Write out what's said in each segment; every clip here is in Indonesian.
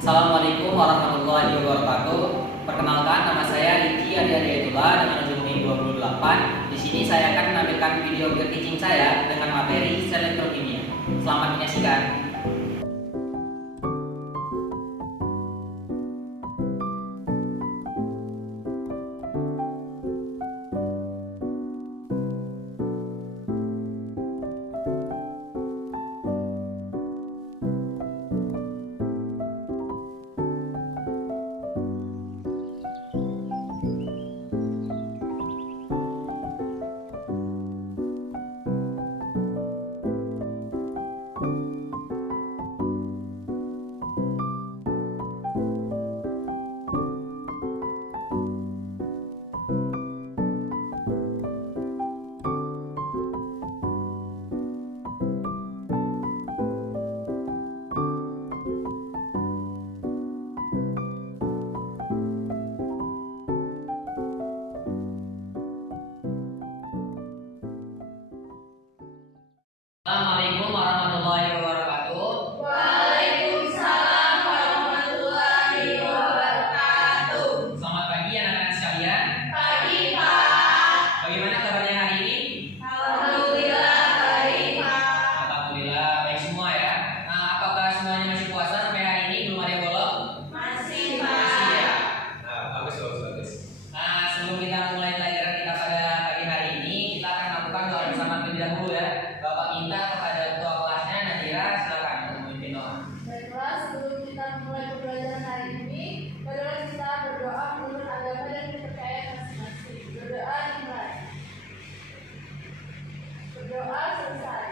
Assalamualaikum warahmatullahi wabarakatuh. Perkenalkan, nama saya Riki Ardiaditullah dengan ujung NIM 28. Di sini saya akan menampilkan video teaching saya dengan materi sel elektrokimia. Selamat menyaksikan. Assalamualaikum warahmatullahi wabarakatuh. Waalaikumsalam warahmatullahi wabarakatuh. Selamat pagi anak-anak sekalian. Pagi, Pak. Bagaimana kabarnya hari ini? Alhamdulillah baik, Pak. Alhamdulillah baik semua ya. Nah, apakah semuanya masih puasa sampai hari ini? Belum ada yang bolong? Masih, Masih Pak. ya. Nah, bagus. Nah, sebelum kita mulai pelajaran kita pada pagi hari ini, kita akan lakukan doa bersama terlebih dahulu ya. Bapak minta kepada ketua kelasnya Nadira, silakan untuk memimpin doa. Baiklah, sebelum kita mulai pembelajaran hari ini, marilah kita berdoa menurut agama dan kepercayaan masing-masing. Berdoa dimulai. Berdoa selesai.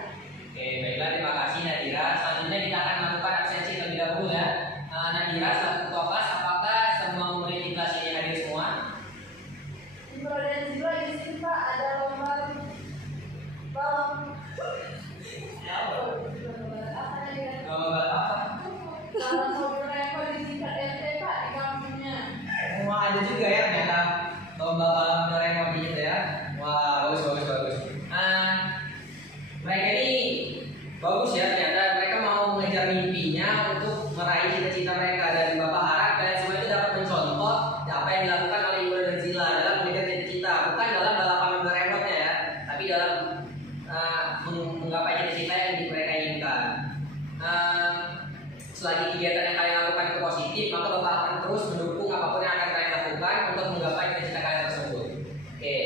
Oke, baiklah, terima kasih Nadira. Selanjutnya kita akan melakukan absensi terlebih dahulu ya. Nadira, selaku ketua kelas, apakah semua murid di kelas ini hadir semua? Jiwa dan jiwa di sini, Pak, ada lomba balon. Apa tadi kan? Lomba apa? Balon mobil reko di tingkat RT, Pak, di kampungnya. Wah, ada juga ya ternyata lomba balap Doraemon gitu ya. Wah, bagus. Mereka ini bagus ya, ternyata mereka mau mengejar mimpinya untuk meraih cita-cita mereka. Dan Bapak harap kalian semua itu dapat mencontoh apa yang dilakukan oleh Ibu dan Zila dalam mengejar cita-cita, bukan dalam balapan Doraemonnya ya, tapi dalam menggapai cita-cita yang mereka inginkan. Selagi kegiatan yang kalian lakukan itu positif, maka Bapak akan terus mendukung apapun yang akan kalian lakukan untuk menggapai cita-cita kalian tersebut. Oke.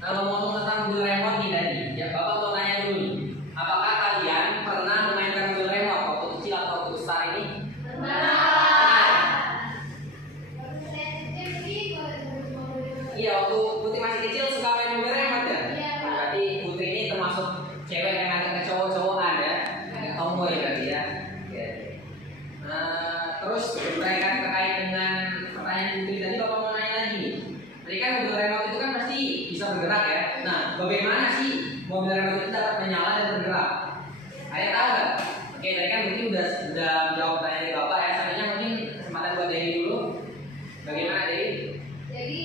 Ngomong tentang mobil remote nih tadi, ya Bapak mau tanya dulu nih, apakah kalian pernah memainkan mobil remote waktu kecil atau waktu besar ini? Iya, waktu Putri masih kecil suka main mobil remote ya? Iya, Pak. Berarti Putri ini termasuk cewek yang agak kecowok-cowokan ya? Agak tomboy berarti ya? Oke. Terus berkaitan terkait dengan pertanyaan Putri tadi, Bapak mau nanya lagi nih. Tadi kan mobil remote itu kan pasti bisa bergerak ya? Nah, bagaimana sih mobil remote itu dapat menyala dan bergerak? Ada yang tahu nggak? Oke, tadi kan Putri udah menjawab pertanyaan dari Bapak ya. Selanjutnya mungkin kesempatan buat Dewi dulu. Bagaimana Dewi? Jadi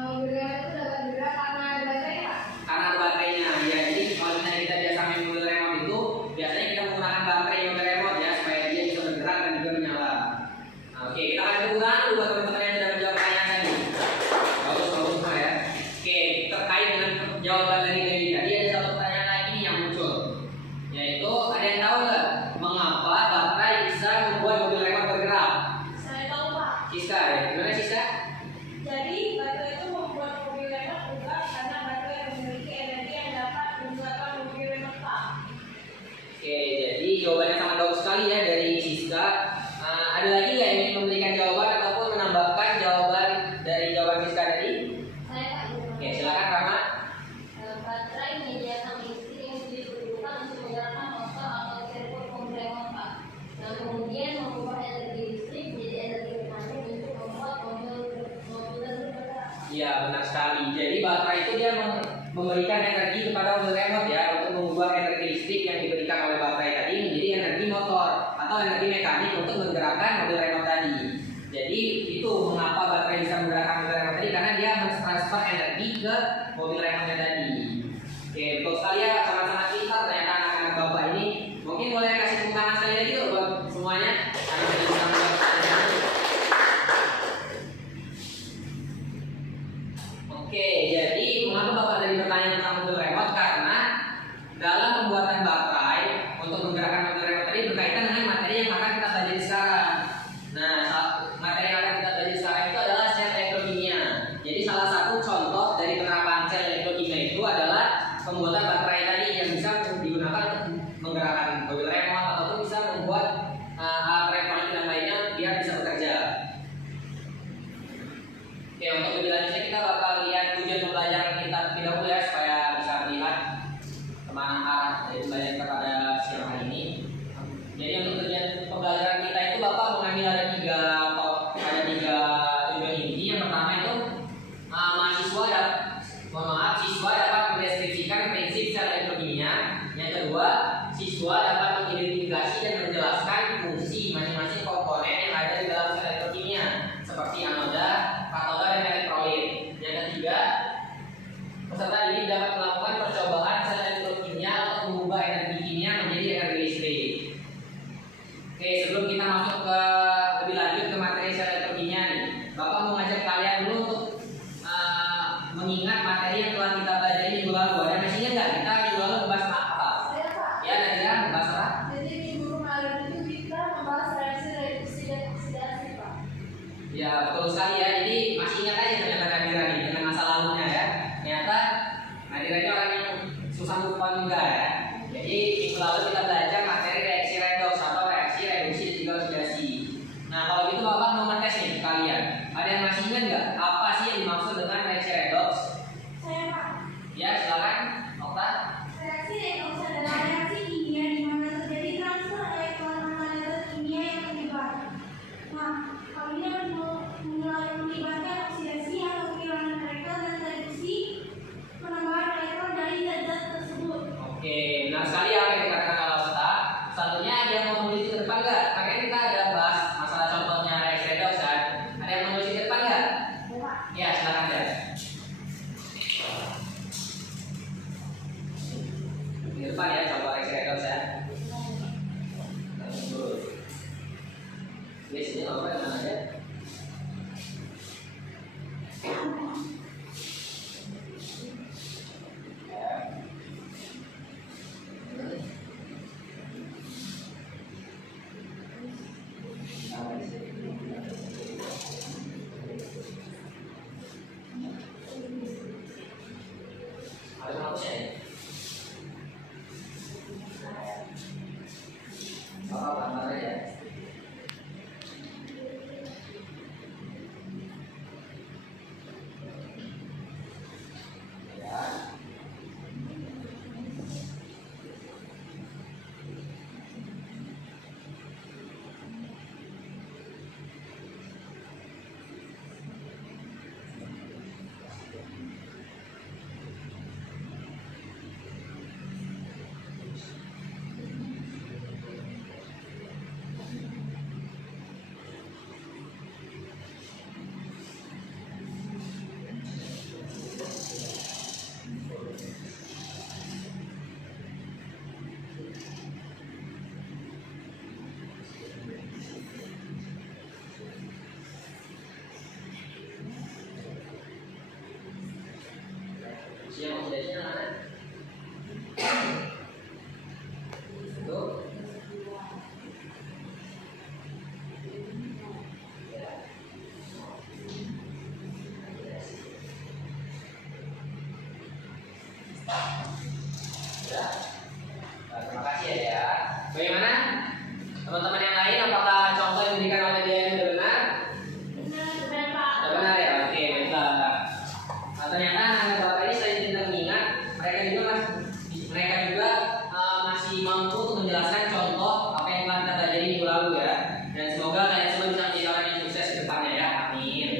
mobil reko itu dapat bergerak karena ada baterai, Pak. Karena ada baterainya ya. Jadi kalau misalnya kita biasa main mobil remote itu biasanya kita menggunakan baterai mobil remote ya supaya dia bisa bergerak dan juga menyala. Nah, oke, kita akan tepuk tangan dulu buat teman-teman yang sudah menjawab pertanyaan tadi. Bagus semua ya. Oke, terkait dengan jawaban dari Dewi tadi ada satu pertanyaan lagi nih yang muncul, yaitu ada yang tahu nggak mengapa baterai bisa membuat mobil remote bergerak? Saya tahu, Pak. Siska ya, gimana Siska? Jadi baterai itu membuat mobil remote bergerak karena baterai memiliki energi yang dapat menggerakkan mobil remote, Pak. Oke, jadi jawabannya sangat bagus sekali ya dari Siska. Ada lagi nggak yang ingin memberikan jawaban ataupun menambahkan jawaban dari jawaban Siska tadi? Saya Pak. Oke, silakan Rama. Baterai menyediakan listrik yang diperlukan untuk menggerakkan motor atau servo mobil remote, Pak. Nah, kemudian mengubah energi listrik menjadi energi mekanik untuk membuat mobil tersebut bergerak. Iya, benar sekali. Jadi baterai itu dia memberikan energi kepada mobil remote ya untuk mengubah energi listrik yang diberikan oleh baterai tadi menjadi energi motor atau energi mekanik untuk menggerakkan mobil remote tadi. Jadi itu mengapa baterai bisa menggerakkan mobil remote tadi, karena dia mentransfer energi ke mobil remote tadi. Oke, betul sekali ya, sangat-sangat pintar ternyata anak-anak Bapak ini. Mungkin boleh kasih tepuk tangan sekali lagi tuh buat semuanya. Karena sudah bisa menjawab menggerakkan mobil remote ataupun bisa membuat alat elektronik dan lainnya biar bisa bekerja. Oke, untuk lebih lanjutnya kita bakal lihat tujuan pembelajaran kita terlebih dahulu ya, supaya bisa melihat kemana arah dari pembelajaran kita pada siang hari ini. Jadi untuk tujuan pembelajaran kita itu Bapak mengambil ada tiga tujuan inti. Yang pertama itu siswa dapat mendeskripsikan prinsip secara elektrokimia. Yang kedua, siswa dapat mengidentifikasi dan menjelaskan fungsi masing-masing komponen yang ada di dalam sel elektrokimia seperti anoda, katoda, dan elektrolit. Yang ketiga, peserta ini dapat melakukan percobaan sel elektrokimia untuk mengubah energi kimia menjadi energi listrik. Oke, sebelum kita masuk ke lebih lanjut ke materi sel elektrokimia nih, Bapak mau ngajak kalian dulu untuk mengingat materi yang telah kita pelajari minggu lalu. Ada masih ingat nggak kita minggu lalu membahas apa? Saya Pak. Ya, Nadira membahas apa? Jadi minggu kemarin itu kita membahas reaksi dan oksidasi Pak. Ya, betul sekali ya. Jadi masih ingat aja ternyata Nadira nih dengan masa lalunya ya. Ternyata Nadira itu orang yang susah lupa juga ya. Jadi minggu lalu kita belajar materi reaksi redoks atau reaksi reduksi dan juga oksidasi. Nah, kalau gitu Bapak mau ngetes nih ke kalian. Ada yang masih ingat nggak apa sih yang dimaksud dengan reaksi redoks? Saya Pak. Ya, silakan, Okta. Reaksi redoks adalah reaksi kimia di mana terjadi transfer elektron antar zat kimia yang terlibat. Nah, hal ini melibatkan oksidasi atau kehilangan elektron dan reduksi penambahan elektron dari zat-zat tersebut. Oke, benar sekali apa yang dikatakan oleh Okta. Selanjutnya ada yang mau menulis ke depan nggak? Karena kita ada bahas masalah contohnya reaksi redoks kan. Ada yang mau menulis ke depan nggak? Ya Pak. Ya, silakan ya. Di depan ya, coba reaksi redoks ya. Biasanya apa yang mana aja? Ada hapusnya ya? Apa aja? Ya. Siang oksidasinya mana? Itu. Ya. Nah, terima kasih ya. Bagaimana? Teman-teman yang lain, apakah contoh yang diberikan oleh dia sudah benar? Benar Pak. Sudah benar ya? Oke, baiklah. Nah, ternyata anak bapak tadi selain tidak mengingat, mereka juga masih mampu untuk menjelaskan contoh apa yang telah kita pelajari minggu lalu ya. Dan semoga kalian semua bisa menjadi orang yang sukses ke depannya ya. Amin.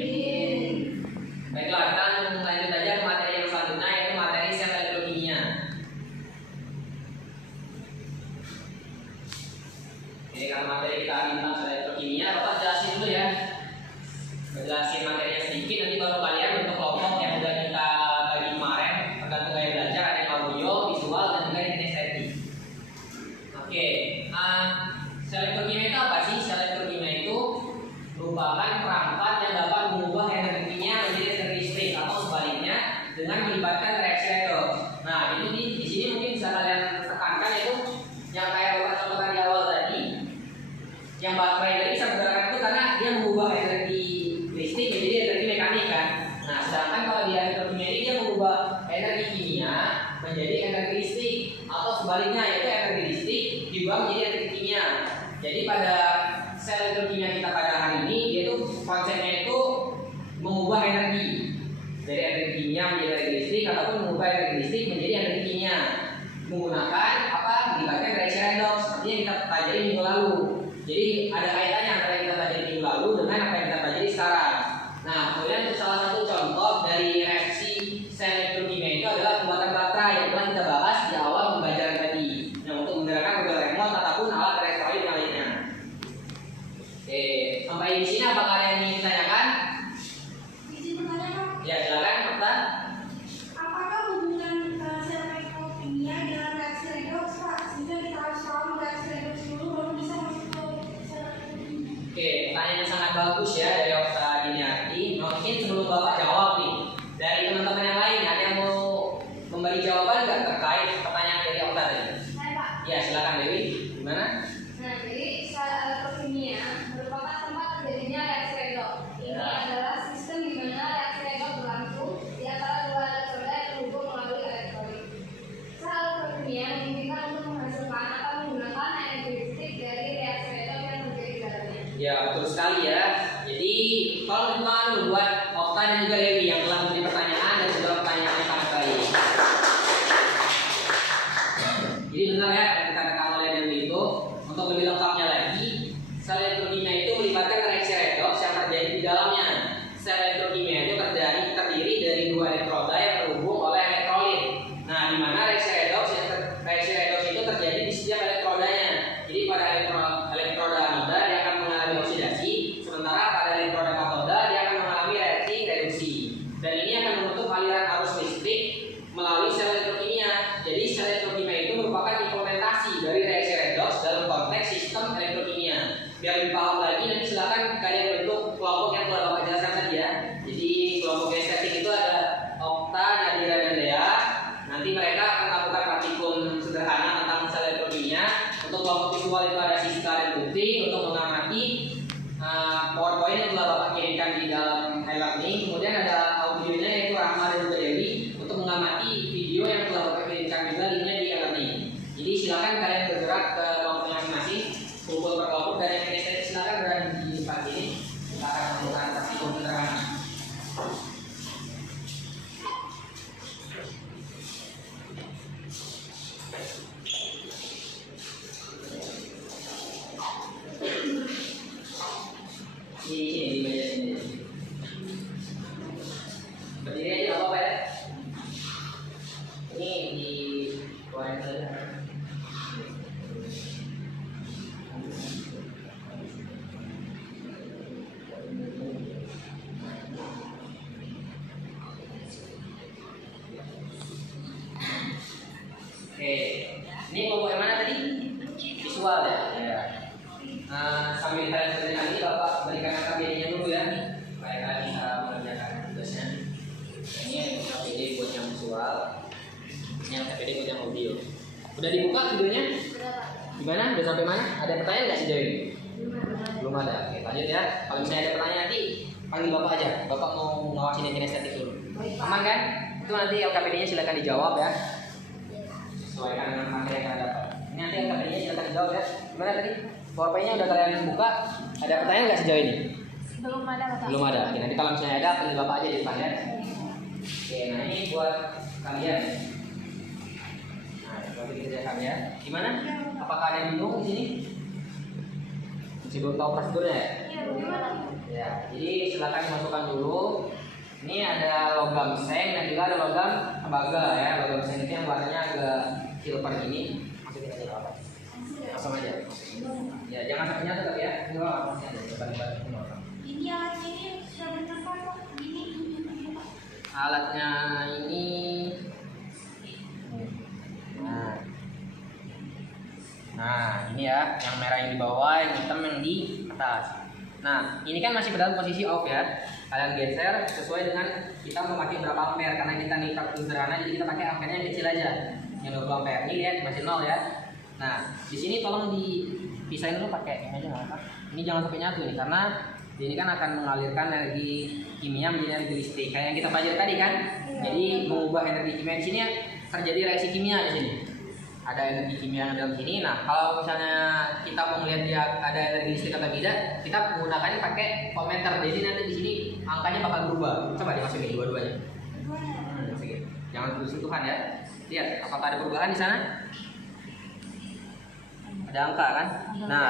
Baiklah, kita lanjut aja ke materi yang selanjutnya, yaitu materi sel elektrokimia. Ini karena materi kita ambil tentang sel elektrokimia, Bapak jelasin dulu ya. Jelasin materinya sedikit, nanti baru kalian bentuk kelompok yang udah kita bagi kemarin, tergantung gaya belajar, ada yang audio, visual, dan juga yang kinestetik. Oke, sel elektrokimia itu apa sih? Sel elektrokimia itu merupakan perangkat yang dapat mengubah energi kimia menjadi energi listrik atau sebaliknya dengan melibatkan reaksi redoks. Nah, itu di sini mungkin bisa kalian tekankan, yaitu yang kayak Bapak contohkan di awal tadi, yang baterai tadi bisa bergerak itu karena dia mengubah energi listrik menjadi energi mekanik kan. Nah, sedangkan kalau di elektrokimia ini dia mengubah energi kimia menjadi energi listrik atau sebaliknya, yaitu energi listrik diubah menjadi energi kimia. Jadi pada sel elektrokimia kita pada hari ini, dia tuh konsepnya itu mengubah energi dari energi kimia menjadi energi listrik ataupun mengubah energi listrik menjadi energi kimia menggunakan apa? Melibatkan reaksi redox seperti yang kita pelajari minggu lalu. Jadi ada kaitannya antara yang kita pelajari minggu lalu dengan apa yang kita pelajari sekarang. Nah, kemudian untuk salah satu contoh dari reaksi sel elektrokimia itu adalah pembuatan baterai yang telah kita bahas di awal pembelajaran tadi, yang untuk menggerakkan mobil remote ataupun alat elektronik yang lainnya. Oke, sampai di sini apakah ada yang ingin ditanyakan? Izin bertanya, Pak. Ya, silakan, Pak. Apakah hubungan sel elektrokimia dengan reaksi redox, Pak? Sehingga kita harus tahu reaksi redox dulu baru bisa masuk ke sel elektrokimia. Oke, pertanyaan yang sangat bagus ya dari Okta Diniarti. Mungkin sebelum Bapak jawab nih, dari teman-teman yang lain ada yang mau memberi jawaban nggak terkait pertanyaan dari Okta tadi? Hai, Pak. Ya, silakan Dewi. Gimana? Nah, jadi sel elektrokimia merupakan tempat terjadinya reaksi redox. Ini Ya. adalah sistem di mana reaksi redox berlangsung di antara dua elektroda yang terhubung melalui elektrolit. Sel elektrokimia memungkinkan untuk menghasilkan atau menggunakan energi listrik dari reaksi redox yang terjadi di dalamnya. Ya, betul sekali ya. Jadi, tolong tepuk tangan dulu buat Okta dan juga Dewi yang telah memberi pertanyaan dan juga pertanyaan yang sangat baik. Jadi benar ya yang dikatakan oleh Dewi itu. Untuk lebih lengkapnya lagi, sel elektrokimia itu melibatkan reaksi redox yang terjadi di dalamnya. Sel elektrokimia itu terdiri dari dua elektroda yang terhubung oleh elektrolit. Nah, di mana reaksi redox itu terjadi di setiap elektrodanya. Jadi pada elektroda anoda dia akan mengalami oksidasi, sementara pada elektroda katoda dia akan mengalami reaksi reduksi. Dan ini akan membentuk aliran arus listrik melalui sel elektrokimia. Jadi sel elektrokimia itu merupakan implementasi dari reaksi redox dalam konteks sistem elektrokimia. Biar lebih paham lagi, nanti silakan kalian bentuk kelompok yang telah Bapak jelaskan tadi ya. Jadi kelompok estetik itu ada Okta, Nadira, dan Dea. Nanti mereka akan melakukan praktikum sederhana tentang sel elektrokimia. Untuk kelompok visual itu ada Siska dan Putri untuk mengamati PowerPoint yang telah Bapak kirimkan di dalam e-learning. Kemudian ada audionya yaitu Rahma dan juga Dewi untuk mengamati video yang telah Bapak kirimkan juga linknya di e-learning. Jadi silakan kalian bergerak ke kelompoknya masing-masing, kumpul per kelompok, dan yang estetik silakan berada di depan sini. Kita akan melakukan praktikum sederhana. Di meja ini. Berdiri aja nggak apa-apa ya. Ini di keluarin saja. Oke, ini kelompok yang mana tadi? Visual ya. Sambil kalian kerjakan ini, Bapak berikan AKBD-nya dulu ya, supaya kalian bisa mengerjakan tugasnya. Ini AKBD buat yang visual, ini AKBD buat yang audio. Udah dibuka videonya? Gimana? Udah sampai mana? Ada pertanyaan nggak sejauh ini? Belum ada. Oke, lanjut ya. Kalau misalnya ada pertanyaan nanti panggil Bapak aja. Bapak mau ngawasin yang kinestetik dulu. Aman kan? Itu nanti LKPD-nya silakan dijawab ya. Sesuaikan dengan materi yang kalian dapat. Ini nanti LKPD-nya silakan dijawab ya. Gimana tadi? PowerPoint-nya udah kalian buka. Ada pertanyaan nggak sejauh ini? Belum ada, Bapak. Belum ada. Oke, nanti kalau misalnya ada panggil Bapak aja di depan ya. Oke, nah ini buat kalian. Nah, coba dikerjakan ya. Gimana? Apakah ada yang bingung di sini? Masih belum tahu prosedurnya ya? Iya, bagaimana? Ya, jadi silakan dimasukkan dulu. Ini ada logam seng dan juga ada logam tembaga ya. Logam seng itu yang warnanya agak silver ini. Masukin aja nggak apa-apa. Langsung aja. Ya, jangan sampai nyatu tapi ya. Ini masih ada depan-depan itu nggak apa-apa. Ini alatnya ini sudah benar, Pak. Ini. Alatnya ini. Nah, ini ya, yang merah yang di bawah, yang hitam yang di atas. Nah, ini kan masih dalam posisi off ya. Kalian geser sesuai dengan kita memakai berapa ampere, karena kita nih praktik sederhana, jadi kita pakai ampernya yang kecil aja, yang 20 ampere. Ini lihat masih 0 ya. Nah, di sini tolong dipisahin dulu pakai ini aja nggak apa. Ini jangan sampai nyatu nih, karena ini kan akan mengalirkan energi kimia menjadi energi listrik. Kayak yang kita pelajari tadi kan. Jadi mengubah energi kimia di sini terjadi reaksi kimia di sini. ada energi kimia yang dalam sini. Nah, kalau misalnya kita mau melihat dia ada energi listrik atau tidak, kita menggunakannya pakai voltmeter. Jadi nanti di sini angkanya bakal berubah. Coba dimasukin dua-duanya. Masukin. Jangan terus sentuhan ya. Lihat, apakah ada perubahan di sana? Ada angka kan? Nah,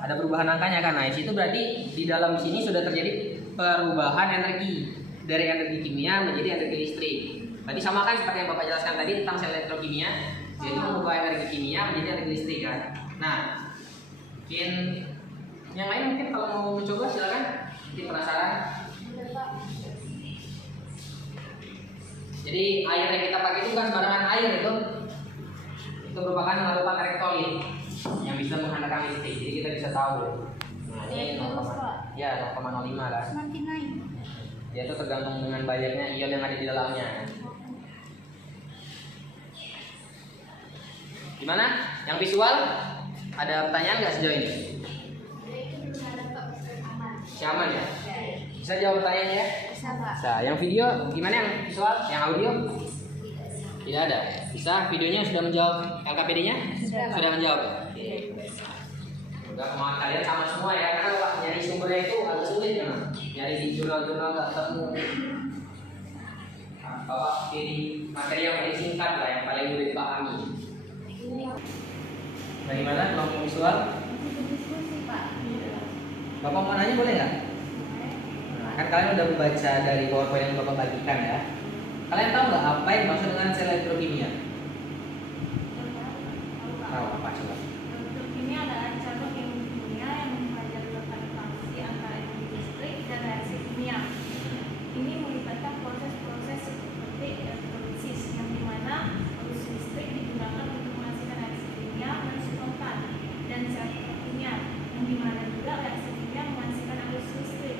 ada perubahan angkanya kan. Nah, itu berarti di dalam sini sudah terjadi perubahan energi dari energi kimia menjadi energi listrik. Berarti sama kan seperti yang Bapak jelaskan tadi tentang sel elektrokimia, yaitu mengubah energi kimia menjadi energi listrik kan. Nah, mungkin yang lain mungkin kalau mau mencoba silakan. Mungkin penasaran. Jadi air yang kita pakai itu bukan sembarangan air itu. Itu merupakan larutan elektrolit yang bisa menghantarkan listrik. Jadi kita bisa tahu. Nah, ini 0,05 kan. Semakin naik. Dia itu tergantung dengan banyaknya ion yang ada di dalamnya. Gimana? Yang visual? Ada pertanyaan nggak sejauh ini? Aman ya? Bisa jawab pertanyaannya ya? Bisa. Yang video gimana yang visual? Yang audio? Tidak ada. Bisa? Videonya sudah menjawab LKPD-nya? Sudah menjawab. Udah kemauan kalian sama semua ya, karena Bapak nyari sumbernya itu agak sulit memang. Nyari di jurnal-jurnal nggak ketemu. Nah, Bapak pilih materi yang paling singkat lah, yang paling mudah dipahami. Bagaimana kelompok visual? Bapak mau nanya boleh nggak? Nah, kan kalian udah membaca dari PowerPoint yang Bapak bagikan ya. Kalian tahu nggak apa yang dimaksud dengan sel elektrokimia? Tahu apa coba? Ini adalah cabang ilmu kimia yang mempelajari lokalisasi antara energi listrik dan reaksi kimia. Ini melibatkan proses-proses seperti elektrolisis, yang dimana arus listrik digunakan untuk menghasilkan reaksi kimia dan spontan, dan sel elektrokimia, yang dimana juga reaksi kimia menghasilkan arus listrik.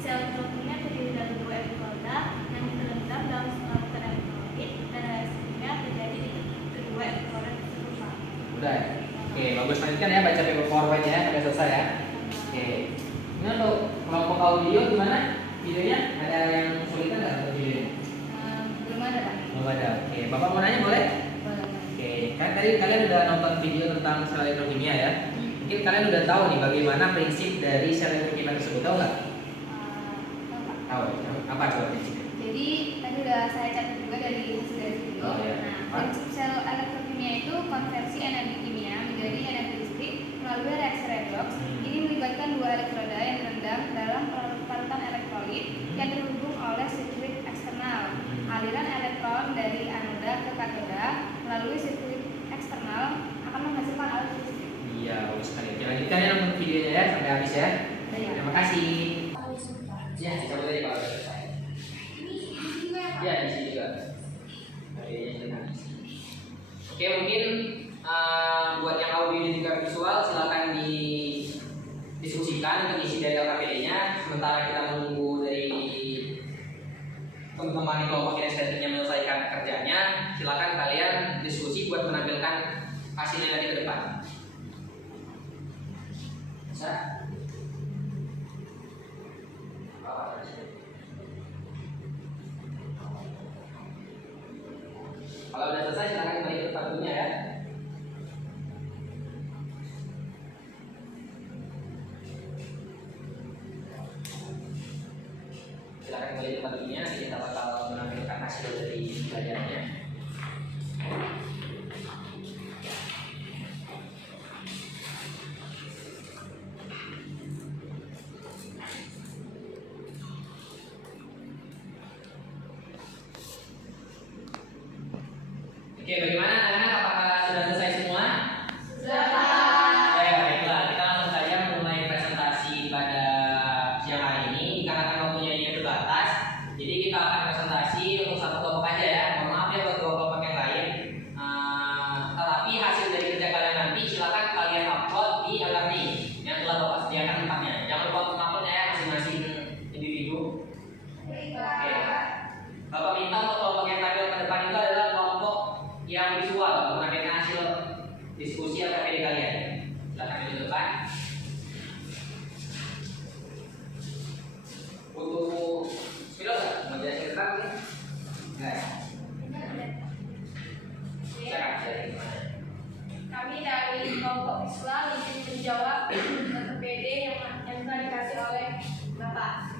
Sel elektrokimia terdiri dari dua elektroda yang terendam dalam larutan elektrolit, dan reaksi kimia terjadi di kedua elektroda tersebut. Udah ya? Oke, bagus, lanjutkan ya, baca paper PowerPoint ya, sampai selesai ya. Oke, ini untuk kelompok audio gimana? Videonya ada yang kesulitan nggak untuk videonya? Belum ada, Pak. Belum ada. Oke, Bapak mau nanya boleh? Boleh. Oke, kan tadi kalian udah nonton video tentang sel elektrokimia ya. Mungkin kalian udah tahu nih bagaimana prinsip dari sel elektrokimia tersebut, tahu nggak? Tahu. Apa coba prinsipnya? Jadi tadi udah saya catat juga dari hasil dari video. Oh, iya. Nah, prinsip sel elektrokimia itu konversi energi kimia menjadi energi listrik melalui reaksi redox. Ini melibatkan dua elektroda yang terendam dalam parutan elektrolit yang terhubung oleh sirkuit eksternal. Aliran elektron dari anoda ke katoda melalui sirkuit eksternal akan menghasilkan arus listrik. Iya, bagus sekali. Oke, lanjutkan ya nonton videonya ya sampai habis ya. Terima kasih. Ya, dicabut aja kalau udah selesai. Ya, di sini juga. Oke, mungkin buat yang audio dan juga visual silakan didiskusikan untuk isi dari LKPD-nya. Sementara kita menunggu dari teman-teman di kelompok kinestetiknya menyelesaikan kerjanya, silakan kalian diskusi buat menampilkan hasilnya nanti ke depan. Bisa? Kalau udah selesai silakan kembali ke tempat dulunya ya. Silakan kembali ke tempat dulunya, nanti kita bakal menampilkan hasil dari pelajarannya. Oke, bagaimana anak-anak? Apakah sudah selesai semua? Sudah. Ya, baiklah. Kita langsung saja mulai presentasi pada siang hari ini. Dikarenakan waktunya ini terbatas, jadi kita akan presentasi untuk satu kelompok aja ya. Mohon maaf ya buat dua kelompok yang lain. Tetapi hasil dari kerja kalian nanti silakan kalian upload di e-learning yang telah Bapak sediakan tempatnya. Jangan lupa untuk uploadnya ya masing-masing individu. Oke. Bapak minta untuk kelompok yang tampil ke depan itu adalah kelompok yang visual untuk menampilkan hasil diskusi LKPD kalian. Silakan ditunjukkan. Untuk video nggak? Mau jelasin tentang mungkin? Enggak ya? Silakan, jadi gimana? Kelompok Islam izin menjawab PPD yang telah dikasih oleh Bapak.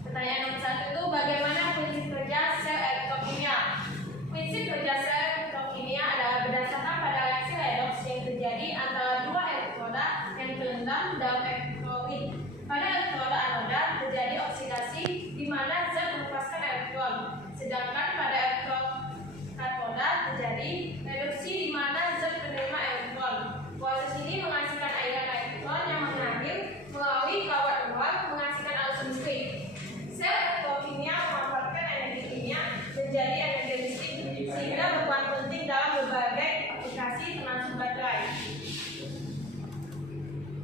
Pertanyaan nomor 1 itu bagaimana prinsip kerja sel elektrokimia? Prinsip kerja sel elektrokimia adalah berdasarkan pada reaksi redoks yang terjadi antara dua elektroda yang terendam dalam elektrolit. Pada elektroda anoda terjadi oksidasi di mana zat melepaskan elektron, sedangkan pada elektroda katoda terjadi reduksi di mana zat menerima elektron. Proses ini menghasilkan aliran elektron yang mengalir melalui kawat luar menghasilkan arus listrik. Sel elektrokimia memanfaatkan energi kimia menjadi energi listrik sehingga berperan penting dalam berbagai aplikasi termasuk baterai.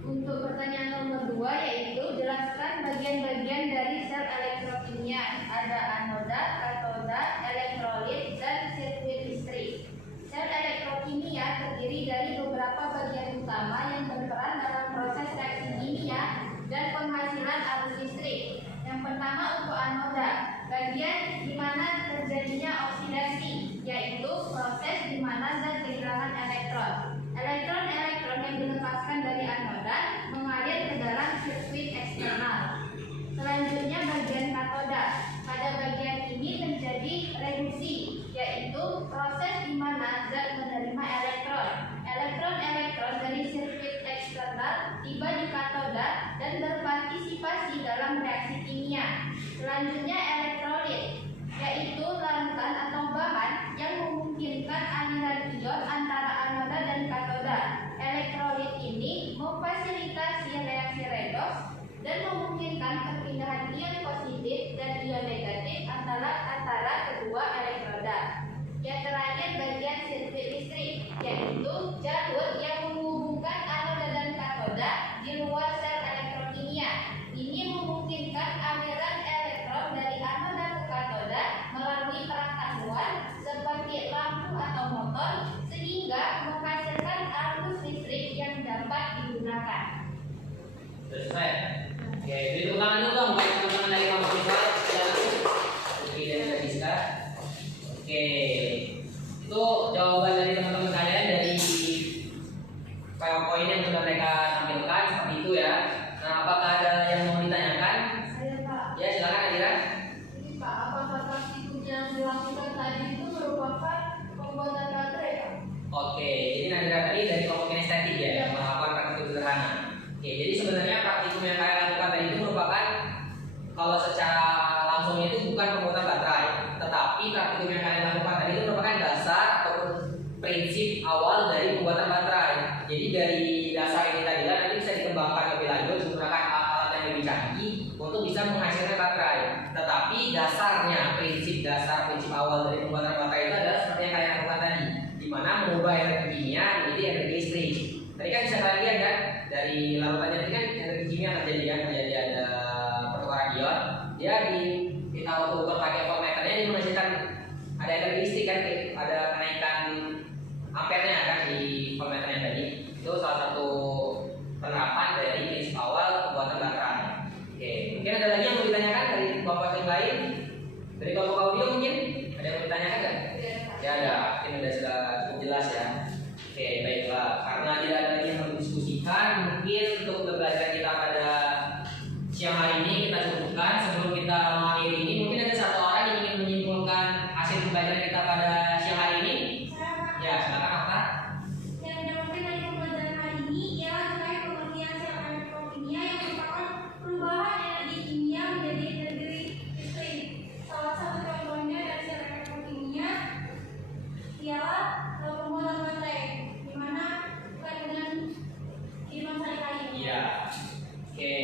Untuk pertanyaan nomor 2 yaitu jelaskan bagian-bagian dari sel elektrokimia. Ada anoda, katoda, elektrolit, dan sirkuit listrik. Sel elektrokimia terdiri dari beberapa bagian utama yang berperan dalam proses reaksi kimia dan penghasilan arus listrik. Yang pertama untuk anoda, bagian di mana terjadinya oksidasi, yaitu proses di mana zat kehilangan elektron. Elektron-elektron yang dilepaskan dari anoda mengalir ke dalam sirkuit eksternal. Selanjutnya bagian katoda. Pada bagian ini terjadi reduksi, yaitu proses di mana zat menerima elektron. Elektron-elektron dari sirkuit eksternal tiba di katoda dan berpartisipasi dalam reaksi kimia. Selanjutnya elektrolit, yaitu larutan atau bahan yang memungkinkan aliran ion antara anoda dan katoda. Elektrolit ini memfasilitasi reaksi redoks dan memungkinkan perpindahan ion positif dan ion negatif antara kedua elektroda. Yang terakhir bagian sirkuit listrik, yaitu jalur yang menghubungkan anoda dan katoda di luar sel elektrokimia. Ini memungkinkan aliran elektron dari anoda ke katoda melalui perangkat luar seperti lampu atau motor sehingga menghasilkan arus listrik yang dapat digunakan. Sudah selesai? Oke, beri tepuk tangan dulu dong buat teman-teman dari kampus Unpad yang Oke, dan Rizka. Oke, itu jawaban dari teman-teman kalian dari PowerPoint yang sudah mereka tampilkan seperti itu ya. Nah, apakah ada yang mau ditanyakan? Saya Pak. Ya, silakan Adira. Ini Pak, apakah praktikum yang dilakukan tadi itu merupakan pembuatan baterai Pak? Oke, jadi Nadira tadi dari kelompok kinestetik ya, melakukan praktikum sederhana. Oke, jadi sebenarnya praktikum yang kalian lakukan tadi itu merupakan kalau secara langsungnya itu bukan pembuatan baterai, tetapi praktikum yang kalian lakukan tadi itu merupakan dasar ataupun prinsip awal dari pembuatan baterai. Jadi dari dasar ini tadi nanti bisa dikembangkan lebih lanjut menggunakan alat-alat yang lebih canggih untuk bisa menghasilkan baterai. Tetapi dasarnya, prinsip awal dari pembuatan baterai itu adalah seperti yang kalian lakukan tadi, di mana mengubah energi kimia menjadi energi listrik. Tadi kan bisa kalian lihat kan dari larutannya tadi kan energi kimia terjadi ada pertukaran ion. Dia kita waktu ukur pakai voltmeternya dia menghasilkan ada energi listrik kan, ada kenaikan ampernya kan di voltmeternya tadi. Itu salah satu penerapan dari prinsip awal pembuatan baterai. Oke, mungkin ada lagi yang mau ditanyakan dari kelompok yang lain? Dari kelompok audio mungkin ada yang mau ditanyakan nggak? Ya ada, ini sudah cukup jelas ya. Oke, baiklah. Karena tidak ada lagi yang mendiskusikan, mungkin untuk pembelajaran kita pada siang hari ini kita cukupkan. Sebelum kita mengakhiri ini, mungkin ada satu orang yang ingin menyimpulkan hasil pembelajaran kita pada siang hari ini. Ya, silakan Okta. Yang dilakukan dari pembelajaran hari ini ialah terkait pengertian sel elektrokimia yang merupakan perubahan energi kimia menjadi energi listrik. Salah satu contohnya dari sel elektrokimia ialah pembuatan baterai, di mana terkait dengan kehidupan sehari-hari. Iya. Oke.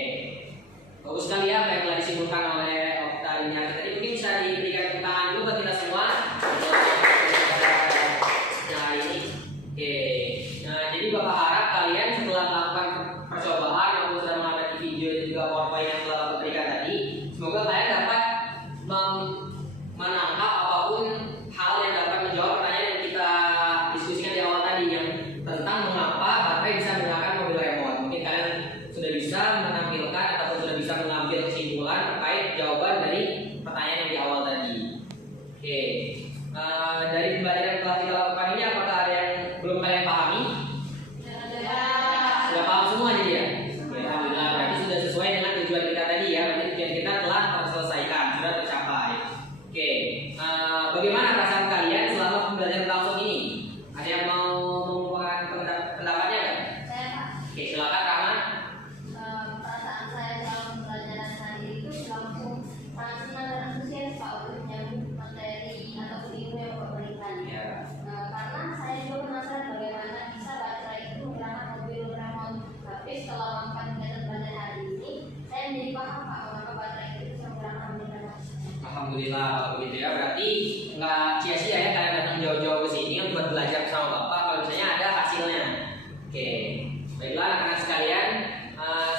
Bagus sekali ya apa yang telah disimpulkan oleh Okta Diniarti tadi. Mungkin bisa diberikan tepuk tangan dulu buat kita semua. Hari ini. Oke. Nah, jadi Bapak harap kalian setelah melakukan percobaan maupun sudah mengamati video dan juga PowerPoint yang telah Bapak berikan tadi, semoga kalian dapat menangkap apapun hal yang dapat menjawab pertanyaan yang kita diskusikan di awal tadi yang tentang mengapa baterai bisa menggunakan mobil remote. Mungkin kalian sudah bisa menampilkan ataupun sudah bisa mengambil kesimpulan terkait jawaban dari pertanyaan yang di awal tadi. Oke. Dari pembelajaran yang telah kita lakukan ini, apakah ada yang belum kalian pahami? Alhamdulillah kalau begitu ya. Berarti nggak sia-sia ya kalian datang jauh-jauh ke sini untuk belajar sama Bapak kalau misalnya ada hasilnya. Oke, baiklah anak-anak sekalian,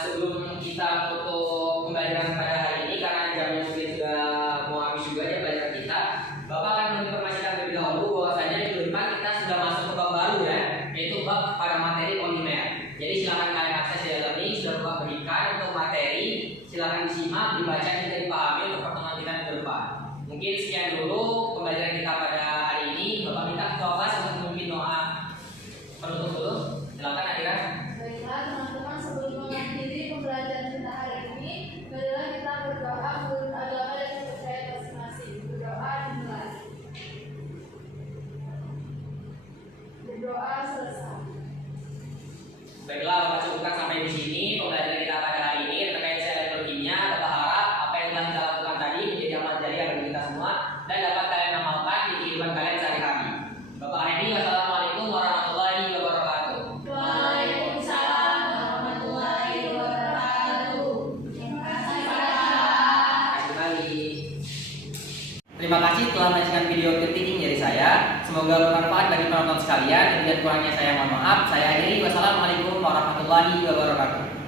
sebelum kita tutup pembelajaran pada hari ini karena jamnya mungkin sudah mau habis juga ya pelajaran kita, Bapak akan menginformasikan terlebih dahulu bahwasanya di depan kita sudah masuk ke bab baru ya, yaitu bab pada materi polimer. Jadi silakan kalian akses e-learning sudah Bapak berikan untuk materi, silakan disimak, dibaca dan dipahami untuk pertemuan kita di depan. Mungkin sekian dulu pembelajaran kita pada hari ini. Bapak minta ketua untuk memimpin doa penutup dulu. Silakan Adira. Baiklah teman-teman, sebelum mengakhiri pembelajaran kita hari ini, marilah kita berdoa menurut agama dan kepercayaan masing-masing. Berdoa dimulai. Berdoa selesai. Baiklah, Bapak cukupkan sampai di sini pembelajaran kita pada hari ini terkait sel kimia. Bapak harap apa yang telah kita lakukan tadi menjadi amal jariah bagi kita semua dan dapat kalian amalkan di kehidupan kalian sehari-hari. Bapak akhiri, wassalamualaikum warahmatullahi wabarakatuh. Waalaikumsalam warahmatullahi wabarakatuh. Terima kasih Pak. Terima kasih. Terima kasih telah menyaksikan video teaching dari saya. Semoga bermanfaat bagi penonton sekalian. Dan kurangnya saya mohon maaf. Saya akhiri. Wassalamualaikum warahmatullahi wabarakatuh.